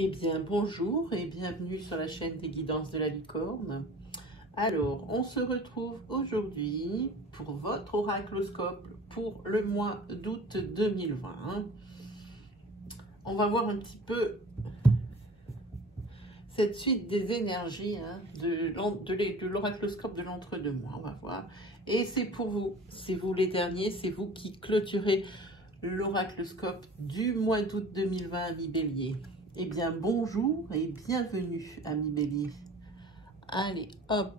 Eh bien, bonjour et bienvenue sur la chaîne des guidances de la licorne. Alors, on se retrouve aujourd'hui pour votre oracloscope pour le mois d'août 2020. On va voir un petit peu cette suite des énergies de l'oracloscope de l'entre-deux-mois. On va voir. Et c'est pour vous, c'est vous les derniers, c'est vous qui clôturez l'oracloscope du mois d'août 2020, amis Bélier. Eh bien, bonjour et bienvenue, amis Bélier. Allez, hop.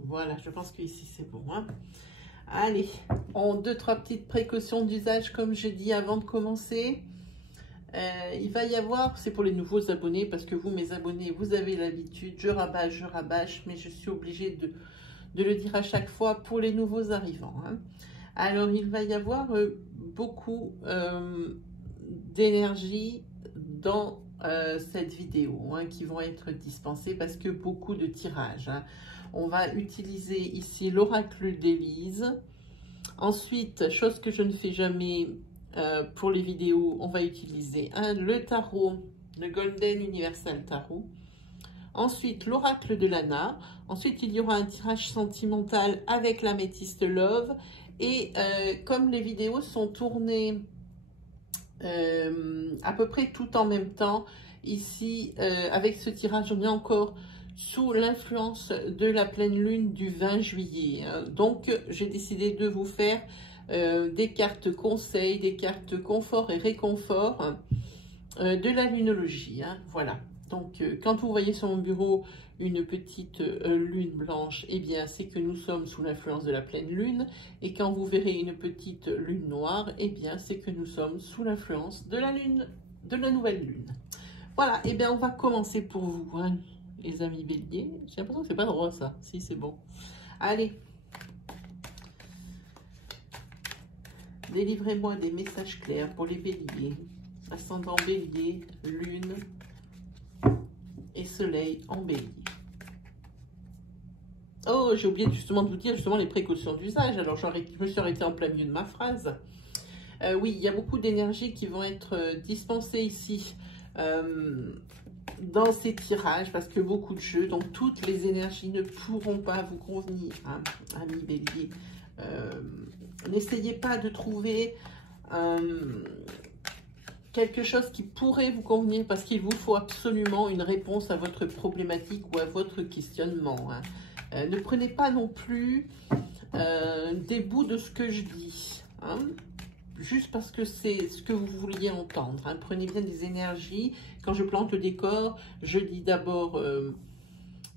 Voilà, je pense qu'ici c'est bon. Hein. Allez, en 2-3 petites précautions d'usage, comme j'ai dit avant de commencer. Il va y avoir, c'est pour les nouveaux abonnés, parce que vous, mes abonnés, vous avez l'habitude, je rabâche, mais je suis obligée de le dire à chaque fois pour les nouveaux arrivants. Hein. Alors, il va y avoir beaucoup d'énergie dans cette vidéo qui vont être dispensées parce que beaucoup de tirages. Hein. On va utiliser ici l'oracle d'Élise. Ensuite, chose que je ne fais jamais pour les vidéos, on va utiliser le tarot, le Golden Universal Tarot. Ensuite, l'oracle de Lana. Ensuite, il y aura un tirage sentimental avec l'améthyste Love. Et comme les vidéos sont tournées à peu près tout en même temps, ici, avec ce tirage, on est encore sous l'influence de la pleine lune du 20 juillet. Donc, j'ai décidé de vous faire des cartes conseils, des cartes confort et réconfort de la lunologie. Hein, voilà. Donc, quand vous voyez sur mon bureau une petite lune blanche, eh bien, c'est que nous sommes sous l'influence de la pleine lune. Et quand vous verrez une petite lune noire, eh bien, c'est que nous sommes sous l'influence de la lune, de la nouvelle lune. Voilà, eh bien, on va commencer pour vous, hein, les amis Bélier. J'ai l'impression que c'est pas droit, ça. Si, c'est bon. Allez. Délivrez-moi des messages clairs pour les Béliers. Ascendant Bélier, Lune et Soleil en Bélier. Oh, j'ai oublié justement de vous dire justement les précautions d'usage. Alors, je me suis arrêtée en plein milieu de ma phrase. Oui, il y a beaucoup d'énergies qui vont être dispensées ici dans ces tirages parce que beaucoup de jeux, donc toutes les énergies ne pourront pas vous convenir, hein, amis Bélier. N'essayez pas de trouver quelque chose qui pourrait vous convenir parce qu'il vous faut absolument une réponse à votre problématique ou à votre questionnement. Hein. Ne prenez pas non plus des bouts de ce que je dis, hein, juste parce que c'est ce que vous vouliez entendre. Hein. Prenez bien des énergies. Quand je plante le décor, je dis d'abord,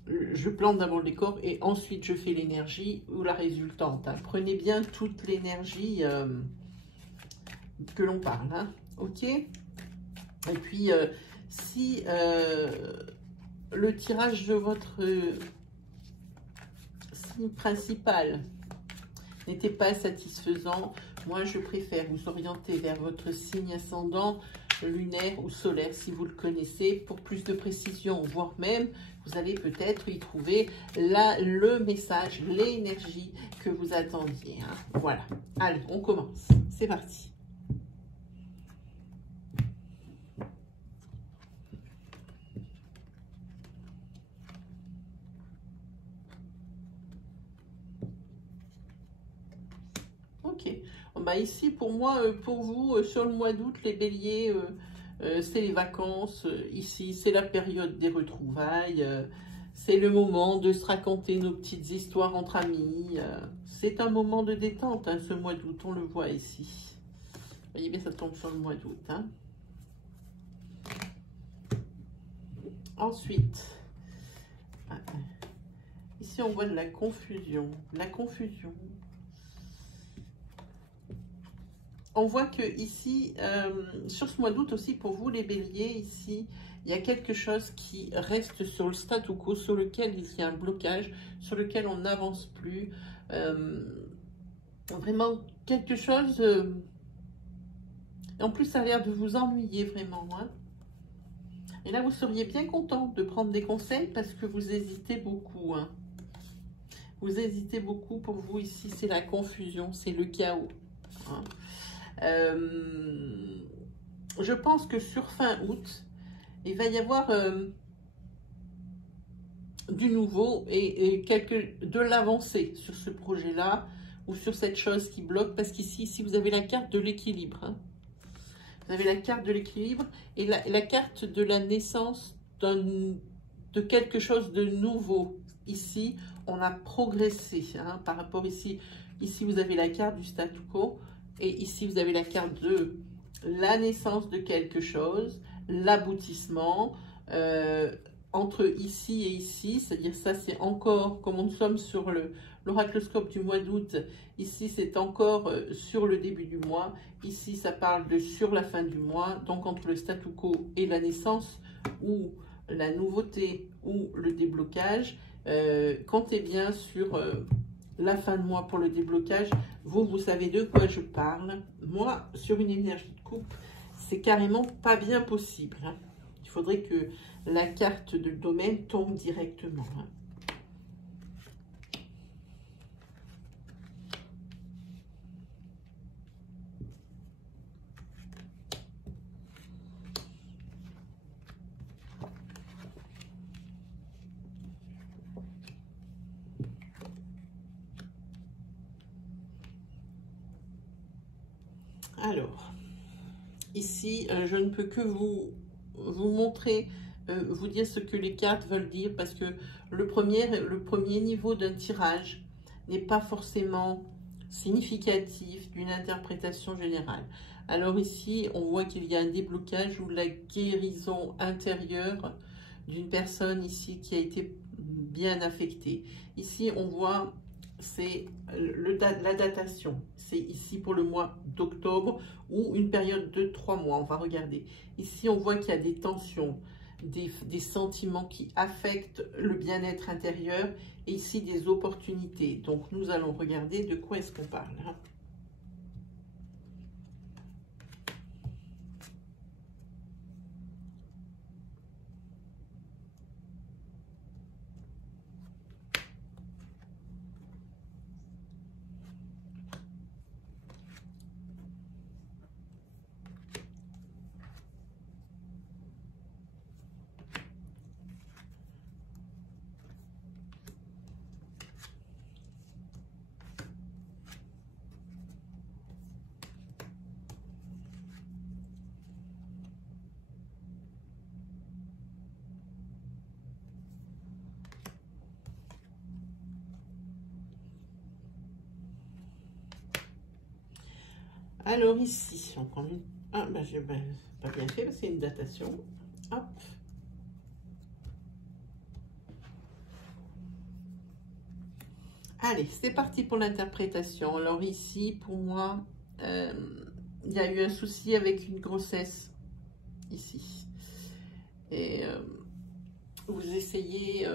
je plante d'abord le décor et ensuite je fais l'énergie ou la résultante. Hein. Prenez bien toute l'énergie que l'on parle. Hein. Ok. Et puis, si le tirage de votre signe principal n'était pas satisfaisant, moi je préfère vous orienter vers votre signe ascendant, lunaire ou solaire si vous le connaissez pour plus de précision, voire même vous allez peut-être y trouver le message, l'énergie que vous attendiez. Hein. Voilà. Allez, on commence. C'est parti. Ok. Bah ici, pour moi, pour vous, sur le mois d'août, les béliers, c'est les vacances. Ici, c'est la période des retrouvailles. C'est le moment de se raconter nos petites histoires entre amis. C'est un moment de détente, hein, ce mois d'août, on le voit ici. Vous voyez bien, ça tombe sur le mois d'août. Hein. Ensuite, ici, on voit de la confusion. La confusion. On voit que ici, sur ce mois d'août aussi, pour vous les béliers, ici, il y a quelque chose qui reste sur le statu quo, sur lequel il y a un blocage, sur lequel on n'avance plus. Vraiment quelque chose... en plus, ça a l'air de vous ennuyer vraiment. Hein. Et là, vous seriez bien content de prendre des conseils parce que vous hésitez beaucoup. Hein. Vous hésitez beaucoup. Pour vous, ici, c'est la confusion, c'est le chaos. Hein. Je pense que sur fin août, il va y avoir du nouveau et de l'avancée sur ce projet-là ou sur cette chose qui bloque, parce qu'ici, vous avez la carte de l'équilibre. Hein. Vous avez la carte de l'équilibre et la carte de la naissance de quelque chose de nouveau. Ici, on a progressé hein, par rapport ici. Ici, vous avez la carte du statu quo et ici, vous avez la carte de la naissance de quelque chose, l'aboutissement, entre ici et ici, c'est-à-dire ça, c'est encore, comme nous sommes sur l'oracloscope du mois d'août, ici, c'est encore sur le début du mois, ici, ça parle de sur la fin du mois, donc entre le statu quo et la naissance, ou la nouveauté, ou le déblocage, comptez bien sur la fin de mois pour le déblocage. Vous savez de quoi je parle. Moi, sur une énergie de couple, c'est carrément pas bien possible. Hein. Il faudrait que la carte de domaine tombe directement. Hein. Alors, ici, je ne peux que vous montrer, vous dire ce que les cartes veulent dire, parce que le premier niveau d'un tirage n'est pas forcément significatif d'une interprétation générale. Alors ici, on voit qu'il y a un déblocage ou la guérison intérieure d'une personne ici qui a été bien affectée. Ici, on voit, c'est la datation. C'est ici pour le mois d'octobre ou une période de 3 mois. On va regarder. Ici, on voit qu'il y a des tensions, des sentiments qui affectent le bien-être intérieur et ici des opportunités. Donc, nous allons regarder de quoi est-ce qu'on parle. Hein. Alors ici, on prend une... Ah, ben, j'ai pas bien fait parce que c'est une datation. Hop. Allez, c'est parti pour l'interprétation. Alors ici, pour moi, il y a eu un souci avec une grossesse, ici. Et vous essayez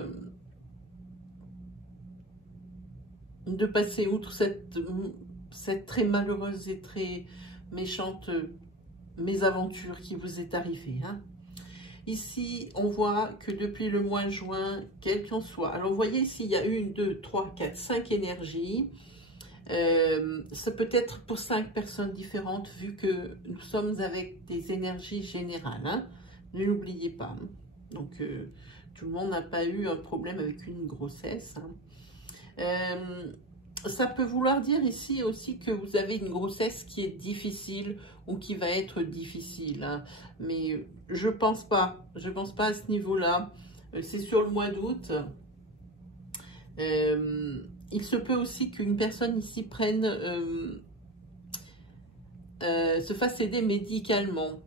de passer outre cette très malheureuse et très méchante mésaventure qui vous est arrivée. Hein. Ici, on voit que depuis le mois de juin, quel qu'en soit, alors vous voyez ici, il y a 1, 2, 3, 4, 5 énergies. Ça peut être pour 5 personnes différentes, vu que nous sommes avec des énergies générales. Hein. Ne l'oubliez pas. Hein. Donc, tout le monde n'a pas eu un problème avec une grossesse. Hein. Ça peut vouloir dire ici aussi que vous avez une grossesse qui est difficile ou qui va être difficile. Hein. Mais je pense pas à ce niveau-là. C'est sur le mois d'août. Il se peut aussi qu'une personne ici prenne, se fasse aider médicalement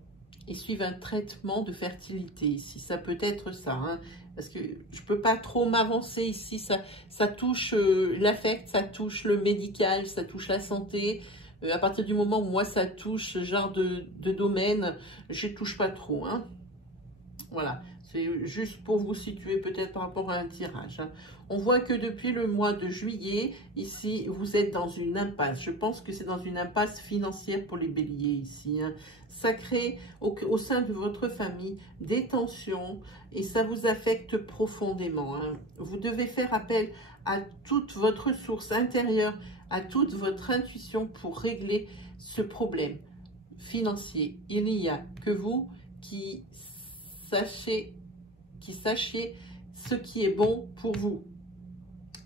et suive un traitement de fertilité ici. Ça peut être ça. Hein. Parce que je ne peux pas trop m'avancer ici, ça touche l'affect, ça touche le médical, ça touche la santé. À partir du moment où moi ça touche ce genre de domaine, je ne touche pas trop. Hein. Voilà, c'est juste pour vous situer peut-être par rapport à un tirage. Hein. On voit que depuis le mois de juillet, ici, vous êtes dans une impasse. Je pense que c'est dans une impasse financière pour les béliers ici. Hein. Ça crée au sein de votre famille des tensions et ça vous affecte profondément. Hein. Vous devez faire appel à toute votre source intérieure, à toute votre intuition pour régler ce problème. financier. Il n'y a que vous qui sachiez ce qui est bon pour vous.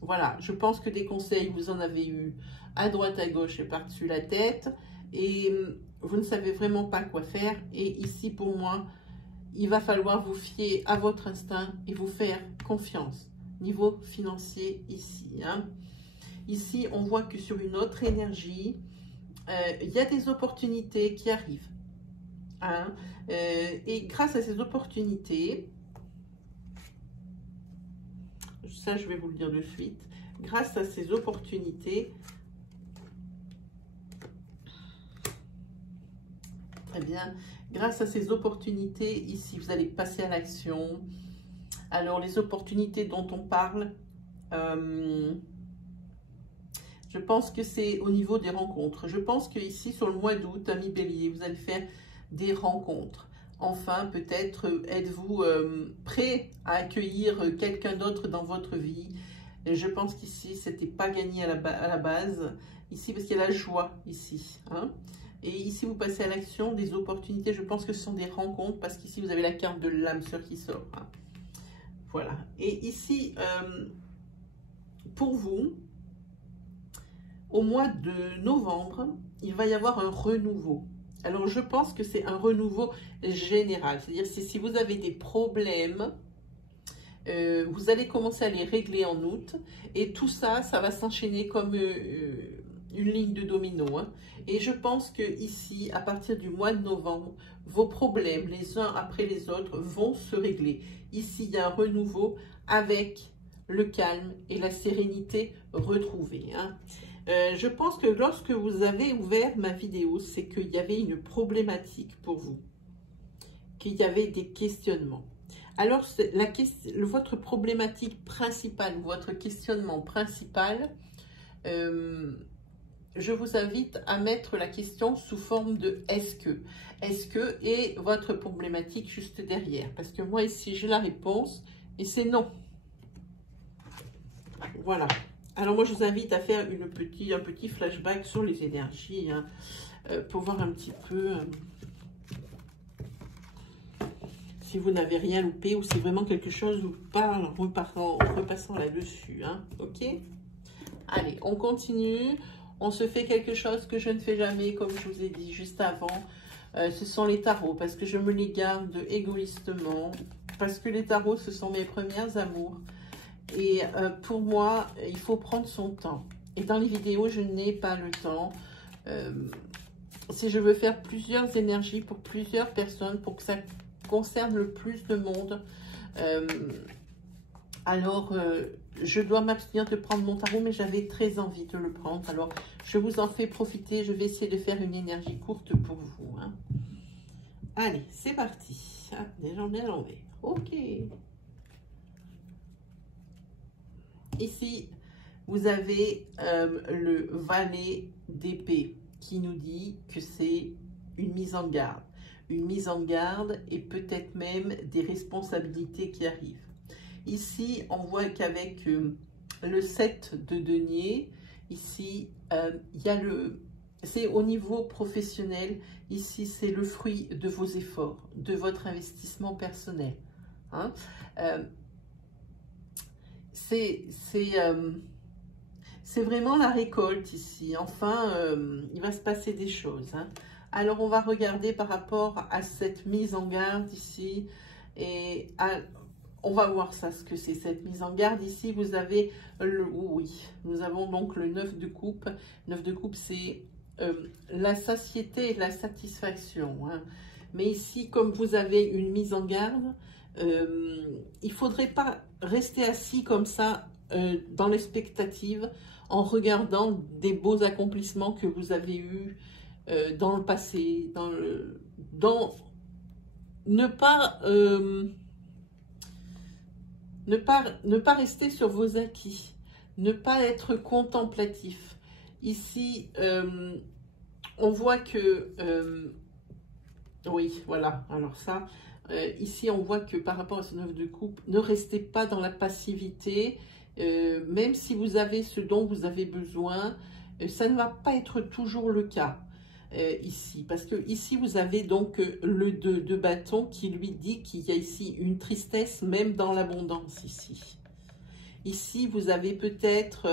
Voilà, je pense que des conseils, vous en avez eu à droite, à gauche et par-dessus la tête. Et vous ne savez vraiment pas quoi faire. Et ici, pour moi, il va falloir vous fier à votre instinct et vous faire confiance. Niveau financier ici. Hein. Ici, on voit que sur une autre énergie, il y a des opportunités qui arrivent. Hein. Et grâce à ces opportunités, ça je vais vous le dire de suite, grâce à ces opportunités, très bien, grâce à ces opportunités, ici vous allez passer à l'action. Alors les opportunités dont on parle, je pense que c'est au niveau des rencontres. Je pense que ici sur le mois d'août, amis bélier, vous allez faire des rencontres. Enfin, peut-être êtes-vous prêt à accueillir quelqu'un d'autre dans votre vie. Et je pense qu'ici, c'était pas gagné à la base. Ici, parce qu'il y a la joie ici. Hein. Et ici, vous passez à l'action, des opportunités. Je pense que ce sont des rencontres parce qu'ici, vous avez la carte de l'âme sœur qui sort. Hein. Voilà. Et ici, pour vous, au mois de novembre, il va y avoir un renouveau. Alors, je pense que c'est un renouveau général. C'est-à-dire, si vous avez des problèmes, vous allez commencer à les régler en août. Et tout ça, ça va s'enchaîner comme une ligne de domino. Hein. Et je pense que ici, à partir du mois de novembre, vos problèmes, les uns après les autres, vont se régler. Ici, il y a un renouveau avec le calme et la sérénité retrouvée. Hein. Je pense que lorsque vous avez ouvert ma vidéo, c'est qu'il y avait une problématique pour vous, qu'il y avait des questionnements. Alors, votre problématique principale, votre questionnement principal, je vous invite à mettre la question sous forme de « est-ce que ?» Est-ce que et votre problématique juste derrière. Parce que moi, ici, j'ai la réponse et c'est non. Voilà. Alors moi, je vous invite à faire un petit flashback sur les énergies, hein, pour voir un petit peu si vous n'avez rien loupé ou si vraiment quelque chose vous parle en repassant là-dessus. Hein, ok? Allez, on continue. On se fait quelque chose que je ne fais jamais, comme je vous ai dit juste avant. Ce sont les tarots, parce que je me les garde égoïstement. Parce que les tarots, ce sont mes premiers amours. Et pour moi, il faut prendre son temps. Et dans les vidéos, je n'ai pas le temps. Si je veux faire plusieurs énergies pour plusieurs personnes, pour que ça concerne le plus de monde, alors je dois m'abstenir de prendre mon tarot, mais j'avais très envie de le prendre. Alors, je vous en fais profiter. Je vais essayer de faire une énergie courte pour vous. Hein. Allez, c'est parti. Ah, déjà, on est à l'envers. Ok. Ici, vous avez le valet d'épée qui nous dit que c'est une mise en garde. Une mise en garde et peut-être même des responsabilités qui arrivent. Ici, on voit qu'avec le 7 de denier, ici, il y a c'est au niveau professionnel. Ici, c'est le fruit de vos efforts, de votre investissement personnel. Hein. C'est vraiment la récolte ici. Enfin, il va se passer des choses. Hein. Alors, on va regarder par rapport à cette mise en garde ici. Et on va voir ça, ce que c'est cette mise en garde. Ici, vous avez oui, nous avons donc le 9 de coupe. 9 de coupe, c'est la satiété et la satisfaction. Hein. Mais ici, comme vous avez une mise en garde, il ne faudrait pas rester assis comme ça dans l'expectative en regardant des beaux accomplissements que vous avez eus dans le passé, ne pas rester sur vos acquis, ne pas être contemplatif. Ici, on voit que, oui, voilà, alors ça, ici on voit que par rapport à ce 9 de coupe, ne restez pas dans la passivité, même si vous avez ce dont vous avez besoin, ça ne va pas être toujours le cas. ici. Parce que ici, vous avez donc le 2 de bâton qui lui dit qu'il y a ici une tristesse, même dans l'abondance ici. Ici, vous avez peut-être...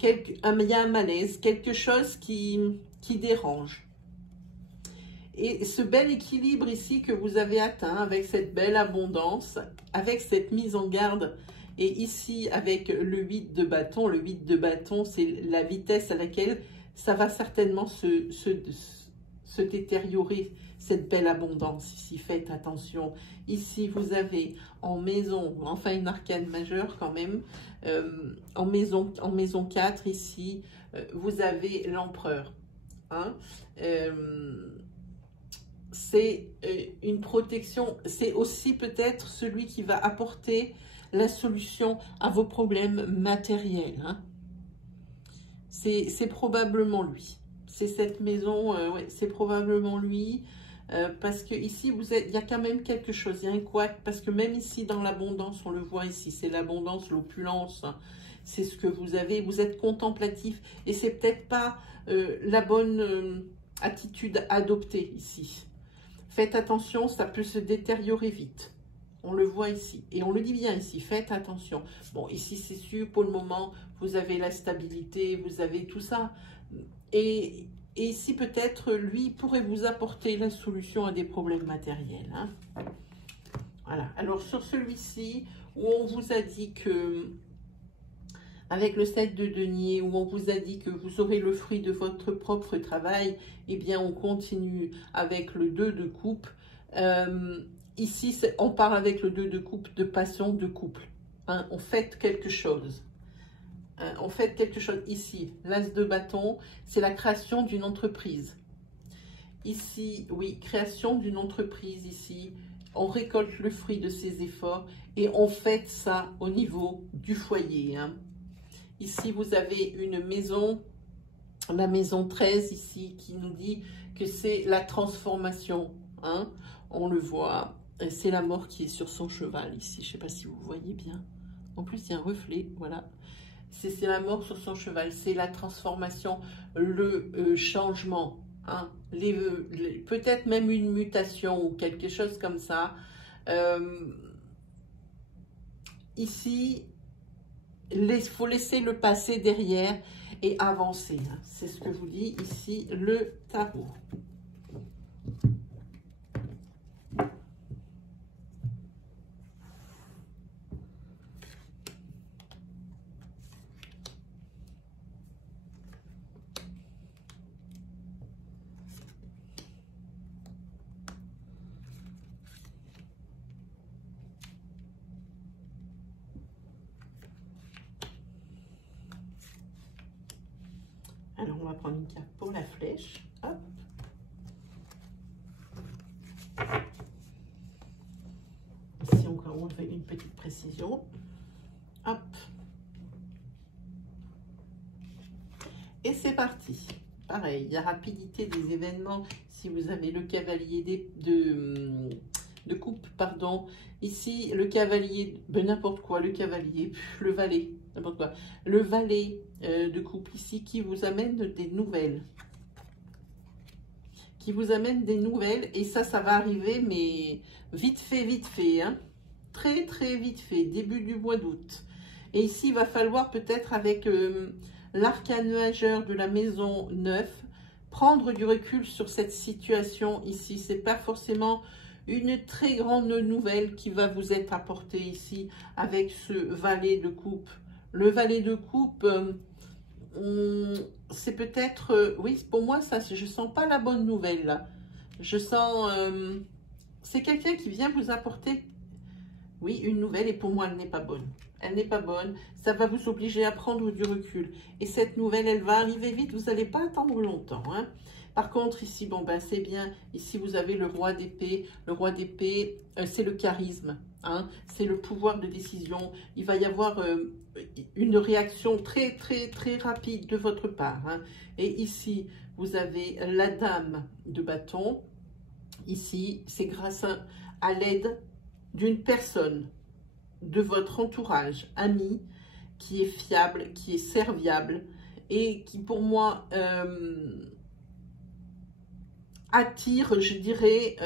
il y a un malaise, quelque chose qui dérange. Et ce bel équilibre ici que vous avez atteint avec cette belle abondance, avec cette mise en garde, et ici avec le 8 de bâton, le 8 de bâton, c'est la vitesse à laquelle ça va certainement se détériorer, cette belle abondance ici, faites attention. Ici, vous avez en maison, enfin une arcane majeure quand même, en maison 4, ici, vous avez l'empereur. Hein, c'est une protection, c'est aussi peut-être celui qui va apporter la solution à vos problèmes matériels. Hein. C'est probablement lui. C'est cette maison, ouais, c'est probablement lui. Parce que ici, il y a quand même quelque chose, il y a un couac, parce que même ici dans l'abondance, on le voit ici, c'est l'abondance, l'opulence, hein, c'est ce que vous avez, vous êtes contemplatif, et c'est peut-être pas la bonne attitude adoptée ici. Faites attention, ça peut se détériorer vite. On le voit ici, et on le dit bien ici, faites attention. Bon, ici, c'est sûr, pour le moment, vous avez la stabilité, vous avez tout ça. Et ici, peut-être, lui pourrait vous apporter la solution à des problèmes matériels. Hein. Voilà. Alors, sur celui-ci, où on vous a dit que, avec le 7 de denier, où on vous a dit que vous aurez le fruit de votre propre travail, eh bien, on continue avec le 2 de coupe. Ici, on part avec le 2 de coupe de passion de couple. Hein. On fait quelque chose. On fait quelque chose ici. L'as de bâton, c'est la création d'une entreprise. Ici, oui, création d'une entreprise ici. On récolte le fruit de ses efforts et on fait ça au niveau du foyer. Hein. Ici, vous avez une maison, la maison 13 ici, qui nous dit que c'est la transformation. Hein. On le voit, c'est la mort qui est sur son cheval ici. Je ne sais pas si vous voyez bien. En plus, il y a un reflet, voilà. C'est la mort sur son cheval, c'est la transformation, le changement, hein, peut-être même une mutation ou quelque chose comme ça. Ici, il faut laisser le passé derrière et avancer. Hein. C'est ce que vous dit ici le tarot. Alors, on va prendre une carte pour la flèche. Hop. Ici, encore, on fait une petite précision. Hop. Et c'est parti. Pareil, il y a rapidité des événements. Si vous avez le cavalier de coupe, pardon. Ici, le cavalier, n'importe quoi, le cavalier, le valet, n'importe quoi. Le valet de coupe ici qui vous amène des nouvelles. Qui vous amène des nouvelles. Et ça va arriver, mais vite fait, hein. Très, très vite fait, début du mois d'août. Et ici, il va falloir peut-être avec l'arcane majeur de la maison 9, prendre du recul sur cette situation ici. C'est pas forcément une très grande nouvelle qui va vous être apportée ici avec ce valet de coupe. Le valet de coupe, c'est peut-être, oui, pour moi, ça, je sens pas la bonne nouvelle là. Je sens, c'est quelqu'un qui vient vous apporter, oui, une nouvelle et pour moi, elle n'est pas bonne. Elle n'est pas bonne, ça va vous obliger à prendre du recul. Et cette nouvelle, elle va arriver vite, vous n'allez pas attendre longtemps. Hein. Par contre, ici, bon, ben, c'est bien. Ici, vous avez le roi d'épée. Le roi d'épée, c'est le charisme. Hein. C'est le pouvoir de décision. Il va y avoir une réaction très, très, très rapide de votre part. Hein. Et ici, vous avez la dame de bâton. Ici, c'est grâce à l'aide d'une personne de votre entourage, ami, qui est fiable, qui est serviable et qui pour moi attire, je dirais,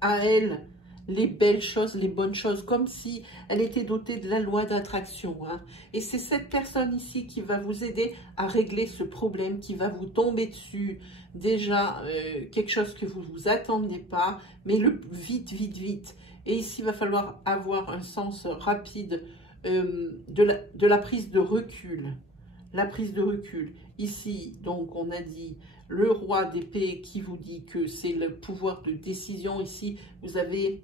à elle les belles choses, les bonnes choses, comme si elle était dotée de la loi d'attraction. Hein. Et c'est cette personne ici qui va vous aider à régler ce problème, qui va vous tomber dessus. Déjà, quelque chose que vous ne vous attendiez pas, mais vite, vite, vite. Et ici, il va falloir avoir un sens rapide de la prise de recul. La prise de recul. Ici, donc, on a dit le roi d'épée qui vous dit que c'est le pouvoir de décision. Ici, vous avez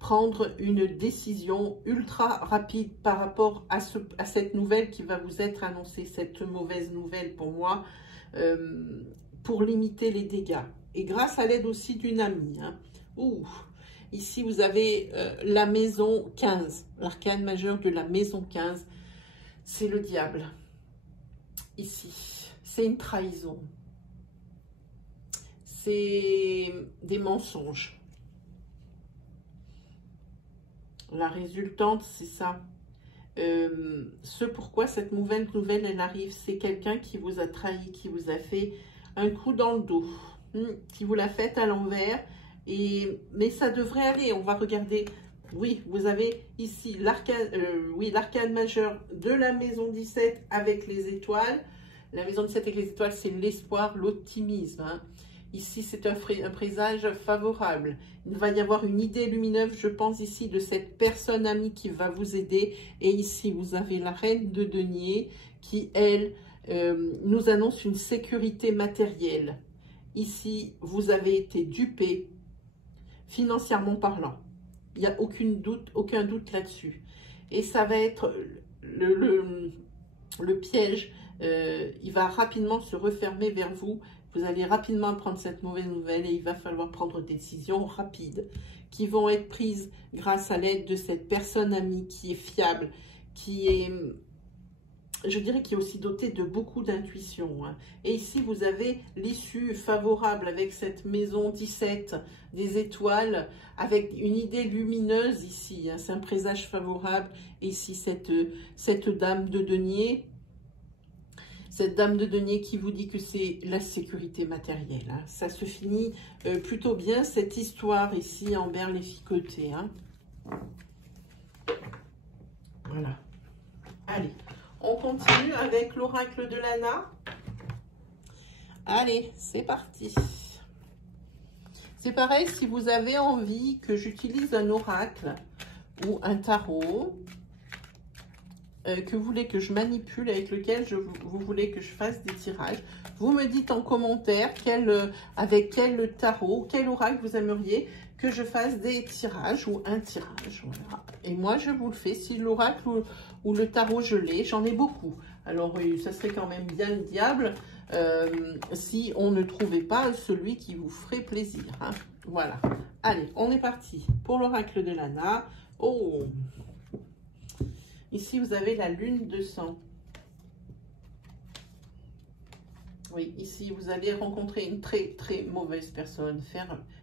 prendre une décision ultra rapide par rapport à cette nouvelle qui va vous être annoncée, cette mauvaise nouvelle pour moi, pour limiter les dégâts. Et grâce à l'aide aussi d'une amie. Hein. Ouh. Ici, vous avez la maison 15, l'arcane majeur de la maison 15, c'est le diable. Ici, c'est une trahison. C'est des mensonges. La résultante, c'est ça. Ce pourquoi cette nouvelle, elle arrive, c'est quelqu'un qui vous a trahi, qui vous a fait un coup dans le dos, qui vous l'a fait à l'envers. Mais ça devrait aller. On va regarder. Oui, vous avez ici l'arcane majeur de la maison 17 avec les étoiles. La maison 17 avec les étoiles, c'est l'espoir, l'optimisme. Hein. Ici, c'est un présage favorable. Il va y avoir une idée lumineuse, je pense, ici, de cette personne amie qui va vous aider. Et ici, vous avez la reine de denier qui, elle, nous annonce une sécurité matérielle. Ici, vous avez été dupé, financièrement parlant. Il n'y a aucun doute là-dessus. Et ça va être le piège. Il va rapidement se refermer vers vous. Vous allez rapidement apprendre cette mauvaise nouvelle et il va falloir prendre des décisions rapides qui vont être prises grâce à l'aide de cette personne amie qui est fiable, qui est, je dirais, qui est aussi dotée de beaucoup d'intuition. Hein. Et ici, vous avez l'issue favorable avec cette maison 17 des étoiles, avec une idée lumineuse ici. Hein. C'est un présage favorable. Et ici, cette dame de denier. Cette dame de denier qui vous dit que c'est la sécurité matérielle. Hein. Ça se finit plutôt bien, cette histoire ici, envers les ficotés. Hein. Voilà. Allez, on continue avec l'oracle de Lana. Allez, c'est parti. C'est pareil, si vous avez envie que j'utilise un oracle ou un tarot, que vous voulez que je manipule, avec lequel vous voulez que je fasse des tirages, vous me dites en commentaire avec quel tarot, quel oracle vous aimeriez que je fasse des tirages ou un tirage. Voilà. Et moi, je vous le fais. Si l'oracle ou le tarot, je l'ai, j'en ai beaucoup. Alors, ça serait quand même bien le diable si on ne trouvait pas celui qui vous ferait plaisir. Hein. Voilà. Allez, on est parti pour l'oracle de Lana. Oh! Ici, vous avez la lune de sang. Oui, ici, vous allez rencontrer une très, très mauvaise personne.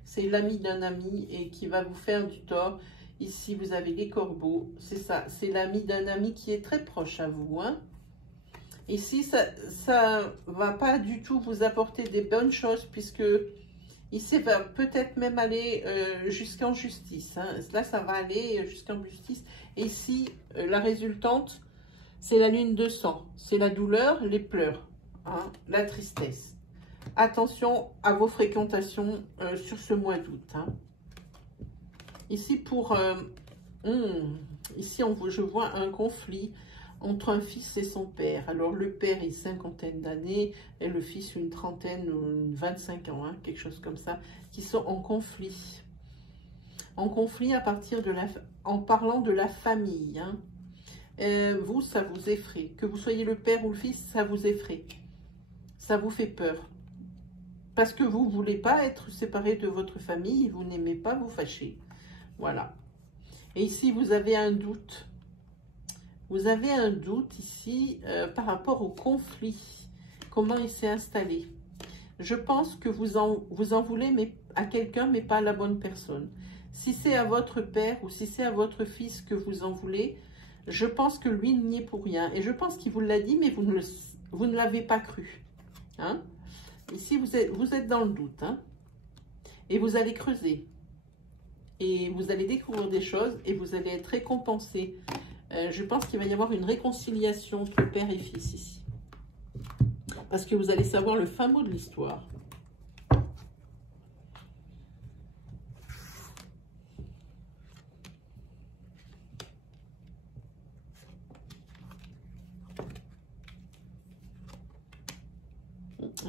C'est l'ami d'un ami et qui va vous faire du tort. Ici, vous avez les corbeaux. C'est ça, c'est l'ami d'un ami qui est très proche à vous. Hein. Ici, ça va pas du tout vous apporter des bonnes choses puisque ici, va peut-être même aller jusqu'en justice. Hein. Là, ça va aller jusqu'en justice. Et ici, la résultante, c'est la lune de sang. C'est la douleur, les pleurs, hein, la tristesse. Attention à vos fréquentations sur ce mois d'août. Hein. Ici, ici je vois un conflit entre un fils et son père. Alors, le père est une cinquantaine d'années et le fils une trentaine, 25 ans, hein, quelque chose comme ça, qui sont en conflit. En conflit à partir en parlant de la famille. Hein. Vous, ça vous effraie. Que vous soyez le père ou le fils, ça vous effraie. Ça vous fait peur. Parce que vous ne voulez pas être séparé de votre famille, vous n'aimez pas vous fâcher. Voilà. Et ici, vous avez un doute. Vous avez un doute ici par rapport au conflit. Comment il s'est installé. Je pense que vous en voulez à quelqu'un, mais pas à la bonne personne. Si c'est à votre père ou si c'est à votre fils que vous en voulez, Je pense que lui n'y est pour rien. Et je pense qu'il vous l'a dit, mais vous ne l'avez pas cru. Hein? Ici, vous êtes dans le doute. Hein? Et vous allez creuser. Et vous allez découvrir des choses et vous allez être récompensé. Je pense qu'il va y avoir une réconciliation entre père et fils ici. Parce que vous allez savoir le fin mot de l'histoire.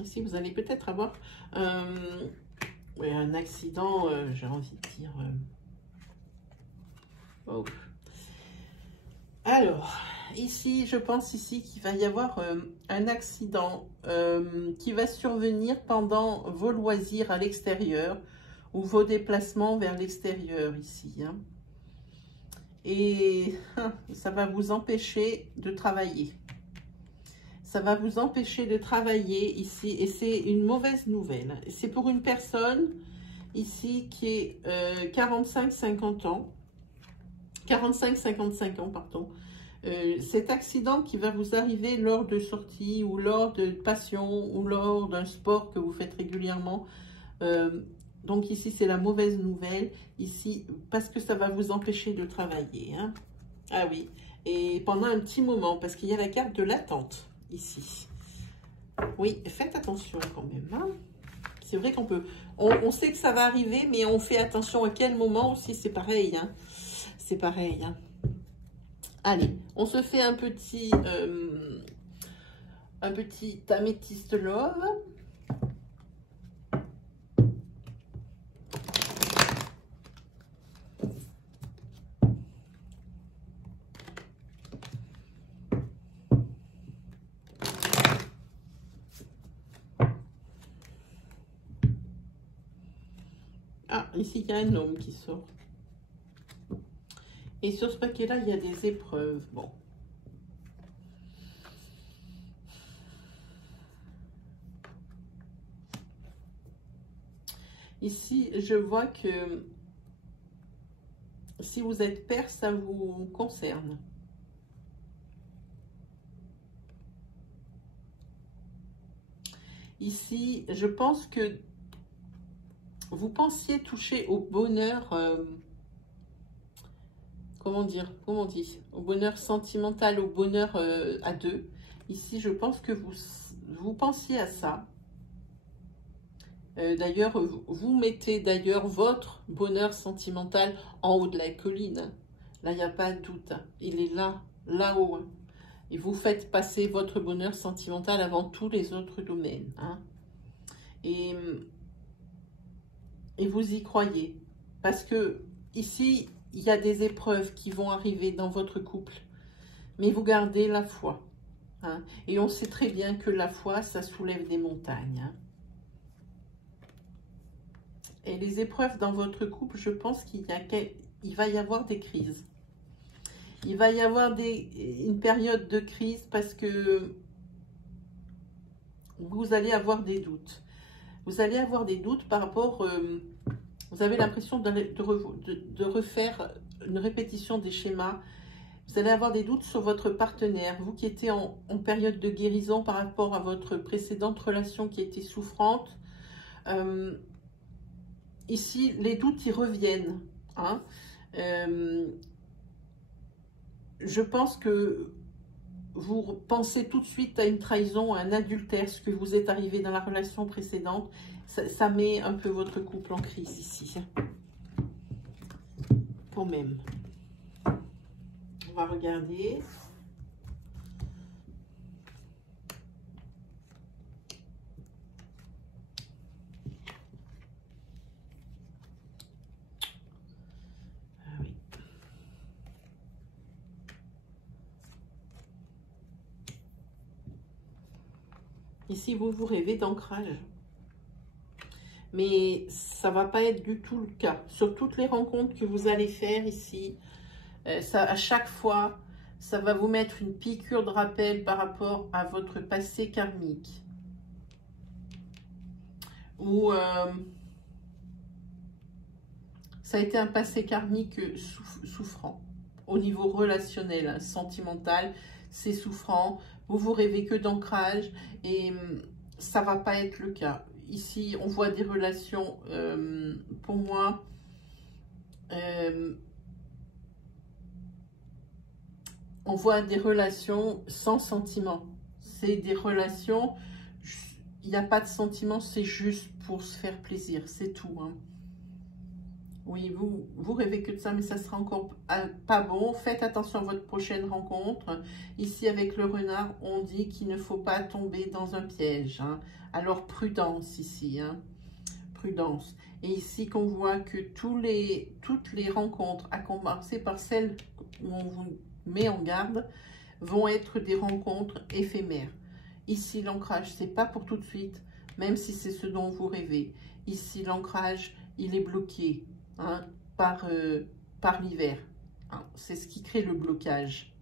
Ici, vous allez peut-être avoir un accident, j'ai envie de dire. Oh. Alors, ici, je pense ici qu'il va y avoir un accident qui va survenir pendant vos loisirs à l'extérieur ou vos déplacements vers l'extérieur ici. Hein. Et ça va vous empêcher de travailler. Ça va vous empêcher de travailler ici et c'est une mauvaise nouvelle. C'est pour une personne ici qui est 45-50 ans. 45-55 ans, pardon. Cet accident qui va vous arriver lors de sorties ou lors de passion ou lors d'un sport que vous faites régulièrement. Donc ici, c'est la mauvaise nouvelle. Ici, parce que ça va vous empêcher de travailler. Hein. Ah oui. Et pendant un petit moment, parce qu'il y a la carte de l'attente ici. Oui, faites attention quand même. Hein. C'est vrai qu'on peut... On sait que ça va arriver, mais on fait attention à quel moment aussi. C'est pareil. Hein. C'est pareil. Hein. Allez, on se fait un petit améthyste love. Ah, ici, il y a un homme qui sort. Et sur ce paquet-là, il y a des épreuves. Bon. Ici, je vois que si vous êtes père, ça vous concerne. Ici, je pense que vous pensiez toucher au bonheur... comment dire, comment on dit, au bonheur sentimental, au bonheur à deux. Ici, je pense que vous pensiez à ça. D'ailleurs, vous mettez d'ailleurs votre bonheur sentimental en haut de la colline. Là, il n'y a pas de doute. Il est là, là-haut. Et vous faites passer votre bonheur sentimental avant tous les autres domaines. Hein. Et vous y croyez. Parce que ici, il y a des épreuves qui vont arriver dans votre couple, mais vous gardez la foi. Hein, et on sait très bien que la foi, ça soulève des montagnes. Hein. Et les épreuves dans votre couple, je pense qu'il va y avoir des crises. Il va y avoir une période de crise parce que vous allez avoir des doutes. Vous allez avoir des doutes par rapport... vous avez l'impression de refaire une répétition des schémas. Vous allez avoir des doutes sur votre partenaire. Vous qui étiez en période de guérison par rapport à votre précédente relation qui était souffrante. Ici, les doutes, ils reviennent. Hein. Je pense que vous pensez tout de suite à une trahison, à un adultère, ce que vous êtes arrivé dans la relation précédente. Ça met un peu votre couple en crise ici. Quand même. On va regarder. Ah oui. Ici, vous rêvez d'ancrage. Mais ça ne va pas être du tout le cas. Sur toutes les rencontres que vous allez faire ici, à chaque fois, ça va vous mettre une piqûre de rappel par rapport à votre passé karmique. Ou ça a été un passé karmique souffrant. au niveau relationnel, hein, sentimental, c'est souffrant. Vous rêvez que d'ancrage et ça va pas être le cas. Ici, on voit des relations, pour moi, on voit des relations sans sentiment. C'est des relations, il n'y a pas de sentiment, c'est juste pour se faire plaisir, c'est tout. Hein. Oui, vous rêvez que de ça, mais ça sera encore pas bon. Faites attention à votre prochaine rencontre. Ici, avec le renard, on dit qu'il ne faut pas tomber dans un piège. Hein. Alors, prudence ici. Hein. Prudence. Et ici, qu'on voit que toutes les rencontres, à commencer par celles où on vous met en garde, vont être des rencontres éphémères. Ici, l'ancrage, c'est pas pour tout de suite, même si c'est ce dont vous rêvez. Ici, l'ancrage, il est bloqué. Hein, par l'hiver. Hein, c'est ce qui crée le blocage.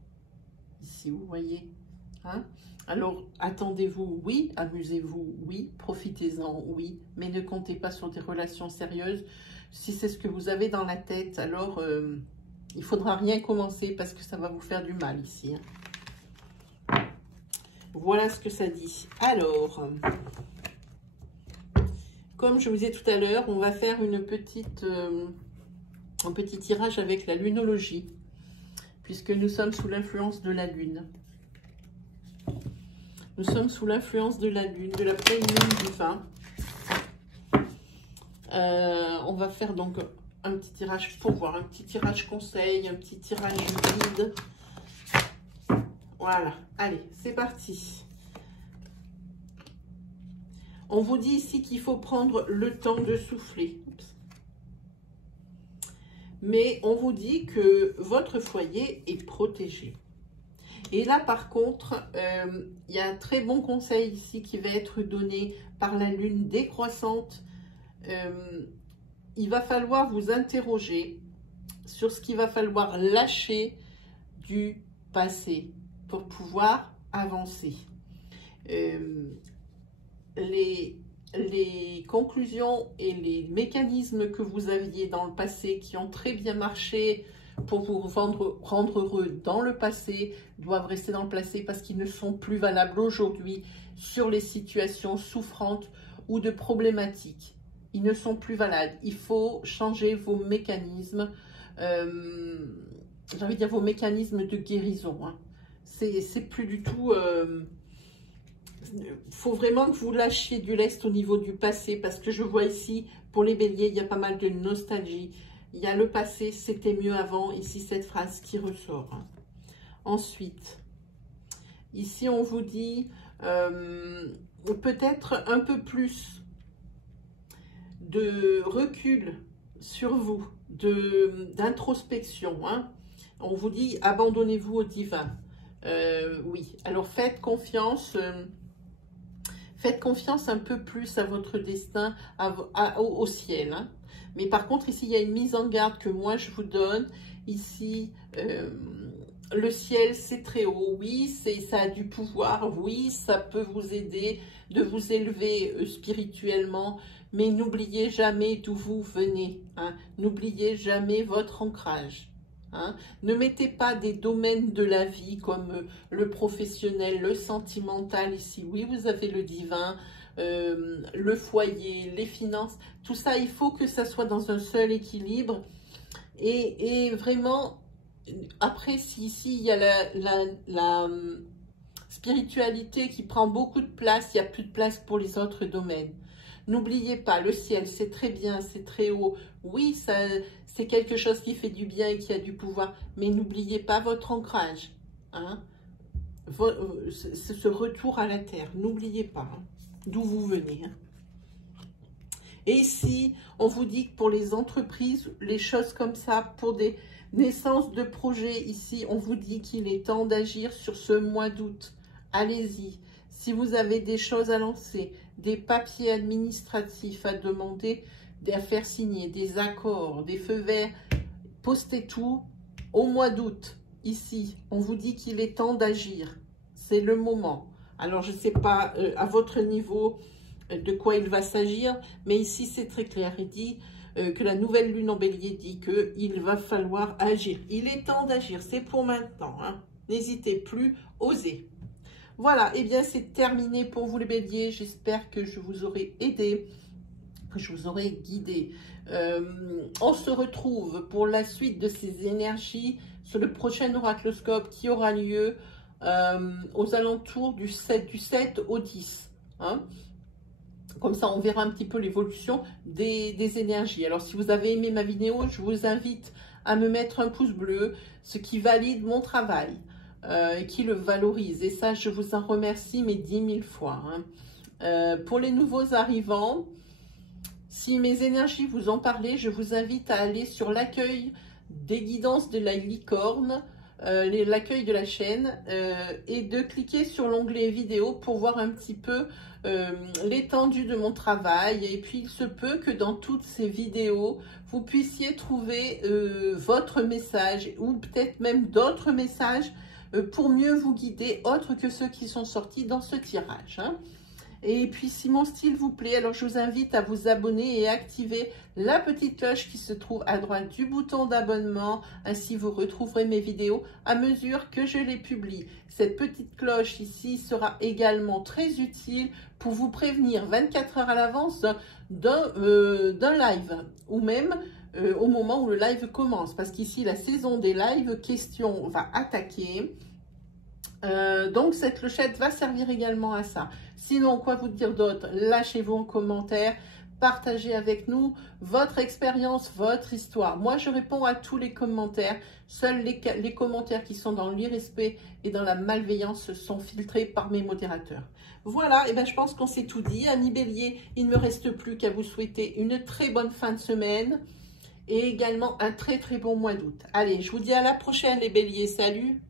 Ici, vous voyez. Hein? Alors, attendez-vous, oui. Amusez-vous, oui. Profitez-en, oui. Mais ne comptez pas sur des relations sérieuses. Si c'est ce que vous avez dans la tête, alors il ne faudra rien commencer parce que ça va vous faire du mal ici. Hein. Voilà ce que ça dit. Alors... Comme je vous disais tout à l'heure, on va faire un petit tirage avec la lunologie, puisque nous sommes sous l'influence de la lune. Nous sommes sous l'influence de la lune, de la pleine lune du 20. On va faire donc un petit tirage pour voir, un petit tirage conseil, un petit tirage guide. Voilà, allez, c'est parti. On vous dit ici qu'il faut prendre le temps de souffler. Mais on vous dit que votre foyer est protégé. Et là, par contre, il y a un très bon conseil ici qui va être donné par la lune décroissante. Il va falloir vous interroger sur ce qu'il va falloir lâcher du passé pour pouvoir avancer. Les conclusions et les mécanismes que vous aviez dans le passé qui ont très bien marché pour vous rendre heureux dans le passé doivent rester dans le passé parce qu'ils ne sont plus valables aujourd'hui sur les situations souffrantes ou de problématiques. Ils ne sont plus valables. Il faut changer vos mécanismes, j'ai envie de dire vos mécanismes de guérison. Hein. C'est plus du tout... faut vraiment que vous lâchiez du lest au niveau du passé parce que je vois ici, pour les béliers, il y a pas mal de nostalgie. Il y a le passé, c'était mieux avant. Ici, cette phrase qui ressort. Hein. Ensuite, ici, on vous dit peut-être un peu plus de recul sur vous, d'introspection. Hein. On vous dit, abandonnez-vous au divin. Oui, alors faites confiance un peu plus à votre destin, au ciel. Hein. Mais par contre, ici, il y a une mise en garde que moi, je vous donne. Ici, le ciel, c'est très haut. Oui, ça a du pouvoir. Oui, ça peut vous aider de vous élever spirituellement. Mais n'oubliez jamais d'où vous venez. Hein. N'oubliez jamais votre ancrage. Hein. Ne mettez pas des domaines de la vie comme le professionnel, le sentimental ici. Oui, vous avez le divin, le foyer, les finances. Tout ça, il faut que ça soit dans un seul équilibre. Et vraiment, après, si ici, il y a la spiritualité qui prend beaucoup de place, il n'y a plus de place pour les autres domaines. N'oubliez pas, le ciel, c'est très bien, c'est très haut. Oui, c'est quelque chose qui fait du bien et qui a du pouvoir. Mais n'oubliez pas votre ancrage. Hein? Ce retour à la terre. N'oubliez pas hein, d'où vous venez. Hein? Et ici, on vous dit que pour les entreprises, les choses comme ça, pour des naissances de projets, ici, on vous dit qu'il est temps d'agir sur ce mois d'août. Allez-y. Si vous avez des choses à lancer, des papiers administratifs à demander, à faire signer, des accords, des feux verts, postez tout au mois d'août. Ici, on vous dit qu'il est temps d'agir. C'est le moment. Alors, je ne sais pas à votre niveau de quoi il va s'agir, mais ici, c'est très clair. Il dit, que la nouvelle lune en bélier dit qu'il va falloir agir. Il est temps d'agir, c'est pour maintenant. Hein. N'hésitez plus, osez. Voilà, et eh bien c'est terminé pour vous les béliers. J'espère que je vous aurai aidé, que je vous aurai guidé. On se retrouve pour la suite de ces énergies sur le prochain oracloscope qui aura lieu aux alentours du 7 au 10. Hein. Comme ça, on verra un petit peu l'évolution des énergies. Alors, si vous avez aimé ma vidéo, je vous invite à me mettre un pouce bleu, ce qui valide mon travail et qui le valorise. Et ça, je vous en remercie, mais 10 000 fois. Hein. Pour les nouveaux arrivants, si mes énergies vous en parlent, je vous invite à aller sur l'accueil des guidances de la licorne, l'accueil de la chaîne, et de cliquer sur l'onglet vidéo pour voir un petit peu l'étendue de mon travail. Et puis il se peut que dans toutes ces vidéos, vous puissiez trouver votre message ou peut-être même d'autres messages pour mieux vous guider, autres que ceux qui sont sortis dans ce tirage. Hein. Et puis, si mon style vous plaît, alors je vous invite à vous abonner et activer la petite cloche qui se trouve à droite du bouton d'abonnement. Ainsi, vous retrouverez mes vidéos à mesure que je les publie. Cette petite cloche ici sera également très utile pour vous prévenir 24 heures à l'avance d'un live ou même au moment où le live commence. Parce qu'ici, la saison des lives questions va attaquer. Donc cette clochette va servir également à ça. Sinon, quoi vous dire d'autre? Lâchez-vous en commentaire, partagez avec nous votre expérience, votre histoire. Moi, je réponds à tous les commentaires. Seuls les commentaires qui sont dans l'irrespect et dans la malveillance sont filtrés par mes modérateurs. Voilà, et ben je pense qu'on s'est tout dit. Amis bélier, il ne me reste plus qu'à vous souhaiter une très bonne fin de semaine et également un très très bon mois d'août. Allez, je vous dis à la prochaine les béliers, salut!